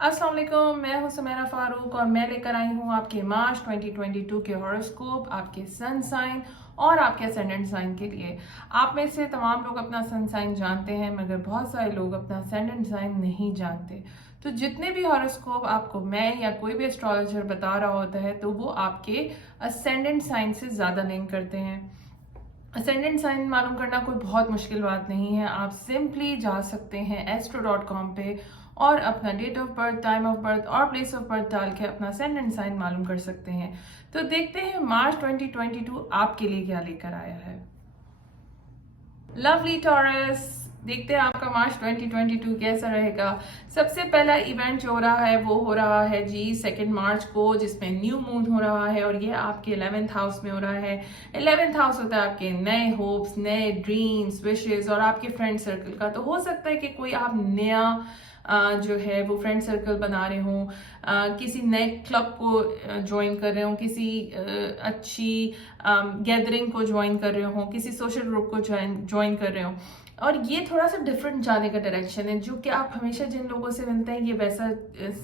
अस्सलाम वालेकुम, मैं हूं सुमेरा फारूक और मैं लेकर आई हूं आपके मार्च 2022 के हॉरोस्कोप, आपके सन साइन और आपके असेंडेंट साइन के लिए। आप में से तमाम लोग अपना सन साइन जानते हैं, मगर बहुत सारे लोग अपना असेंडेंट साइन नहीं जानते। तो जितने भी हॉरोस्कोप आपको मैं या कोई भी एस्ट्रोलॉजर बता रहा होता है, तो वो आपके असेंडेंट साइन से ज़्यादा लिंक करते हैं। असेंडेंट साइन मालूम करना कोई बहुत मुश्किल बात नहीं है। आप सिंपली जा सकते हैं astro.com पे और अपना date of birth, time of birth और प्लेस ऑफ बर्थ डाल के अपना असेंडेंट साइन मालूम कर सकते हैं। तो देखते हैं मार्च 2022 आपके लिए क्या लेकर आया है। लवली टॉरस, देखते हैं आपका मार्च 2022 कैसा रहेगा। सबसे पहला इवेंट जो हो रहा है वो हो रहा है जी 2 मार्च को, जिसमें न्यू मून हो रहा है और ये आपके 11th हाउस में हो रहा है। 11th हाउस होता है आपके नए होप्स, नए ड्रीम्स, विशेस और आपके फ्रेंड सर्कल का। तो हो सकता है कि कोई आप नया जो है वो फ्रेंड सर्कल बना रहे हों, किसी नए क्लब को ज्वाइन कर रहे हों, किसी अच्छी गैदरिंग को ज्वाइन कर रहे हों, किसी सोशल ग्रुप को ज्वाइन कर रहे हों। और ये थोड़ा सा डिफरेंट जाने का डायरेक्शन है, जो कि आप हमेशा जिन लोगों से मिलते हैं ये वैसा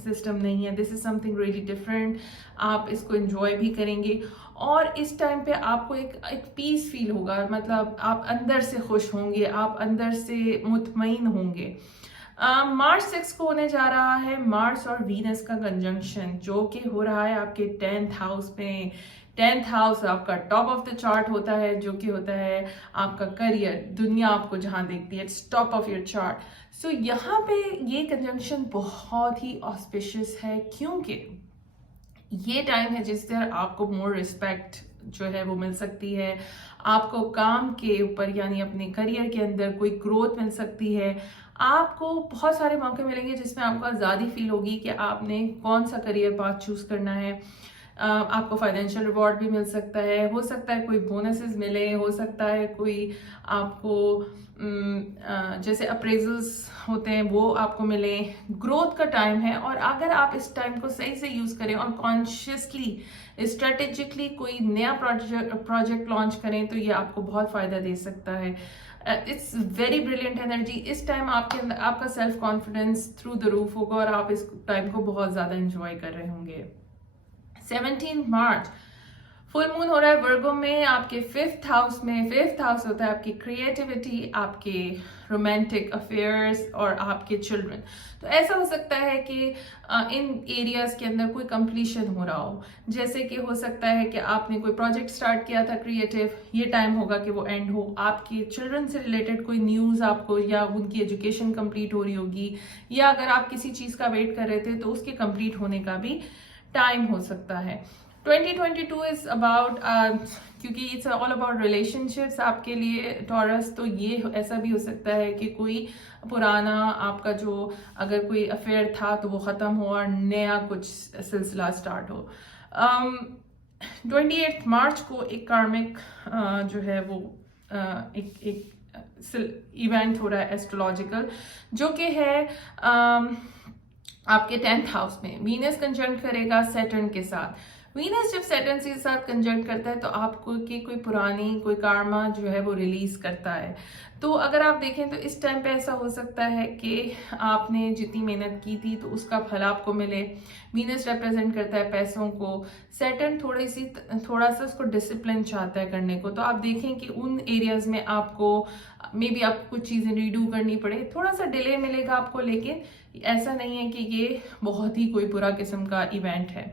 सिस्टम नहीं है। This is something really different. आप इसको एंजॉय भी करेंगे और इस टाइम पे आपको एक पीस फील होगा, मतलब आप अंदर से खुश होंगे, आप अंदर से मुतमईन होंगे। मार्च 6 को होने जा रहा है मार्स और वीनस का कंजंक्शन, जो कि हो रहा है आपके 10th हाउस में। 10th हाउस आपका टॉप ऑफ द चार्ट होता है, जो कि होता है आपका करियर, दुनिया आपको जहां देखती है, it's top of your chart. So यहाँ पे ये कंजंक्शन बहुत ही ऑस्पिशियस है, क्योंकि ये टाइम है जिस तरह आपको मोर रिस्पेक्ट जो है वो मिल सकती है। आपको काम के ऊपर यानी अपने करियर के अंदर कोई ग्रोथ मिल सकती है। आपको बहुत सारे मौके मिलेंगे जिसमें आपको आज़ादी फील होगी कि आपने कौन सा करियर पाथ चूज करना है। आपको फाइनेंशियल रिवॉर्ड भी मिल सकता है, हो सकता है कोई बोनसेस मिले, हो सकता है कोई आपको जैसे अप्रेजल्स होते हैं वो आपको मिले। ग्रोथ का टाइम है और अगर आप इस टाइम को सही से यूज करें और कॉन्शियसली स्ट्रेटेजिकली कोई नया प्रोजेक्ट लॉन्च करें, तो ये आपको बहुत फायदा दे सकता है। It's very brilliant energy. इस टाइम आपके अंदर आपका self confidence through the roof होगा और आप इस टाइम को बहुत ज्यादा एंजॉय कर रहे होंगे। 17 मार्च फुल मून हो रहा है वर्गो में, आपके 5th हाउस में। 5th हाउस होता है आपकी क्रिएटिविटी, आपके रोमांटिक अफेयर्स और आपके चिल्ड्रन। तो ऐसा हो सकता है कि इन एरियाज के अंदर कोई कंप्लीशन हो रहा हो, जैसे कि हो सकता है कि आपने कोई प्रोजेक्ट स्टार्ट किया था क्रिएटिव, ये टाइम होगा कि वो एंड हो। आपके चिल्ड्रन से रिलेटेड कोई न्यूज़ आपको या उनकी एजुकेशन कंप्लीट हो रही होगी, या अगर आप किसी चीज़ का वेट कर रहे थे तो उसके कंप्लीट होने का भी टाइम हो सकता है। 2022 इज अबाउट क्योंकि इट्स ऑल अबाउट रिलेशनशिप्स आपके लिए टॉरस, तो ये ऐसा भी हो सकता है कि कोई पुराना आपका जो अगर कोई अफेयर था तो वो ख़त्म हो और नया कुछ सिलसिला स्टार्ट हो। 28 मार्च को एक कार्मिक जो है वो एक इवेंट हो रहा है एस्ट्रोलॉजिकल, जो कि है आपके 10th हाउस में। वीनस कंजंक्ट करेगा सैटर्न के साथ। वीनस जब सैटर्न के साथ कंजंक्ट करता है तो आपको की कोई पुरानी कोई कार्मा जो है वो रिलीज करता है। तो अगर आप देखें तो इस टाइम पे ऐसा हो सकता है कि आपने जितनी मेहनत की थी तो उसका फल आपको मिले। वीनस रिप्रेजेंट करता है पैसों को, सैटर्न थोड़ा सा उसको डिसिप्लिन चाहता है करने को। तो आप देखें कि उन एरियाज में आपको मे बी आपको कुछ चीज़ें रीडू करनी पड़े, थोड़ा सा डिले मिलेगा आपको, लेकिन ऐसा नहीं है कि ये बहुत ही कोई बुरा किस्म का इवेंट है।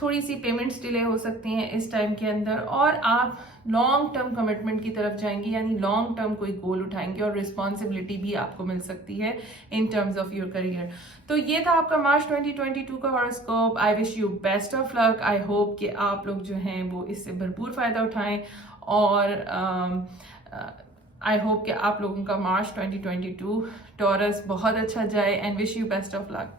थोड़ी सी पेमेंट्स डिले हो सकती हैं इस टाइम के अंदर और आप लॉन्ग टर्म कमिटमेंट की तरफ जाएंगे, यानी लॉन्ग टर्म कोई गोल उठाएंगे और रिस्पॉन्सिबिलिटी भी आपको मिल सकती है in terms of your career. तो ये था आपका मार्च 2022 का horoscope. I wish you best of luck. I hope कि आप लोग जो हैं वो इससे भरपूर फायदा उठाएं और आई होप कि आप लोगों का मार्च 2022 टॉरस बहुत अच्छा जाए and wish you best of luck.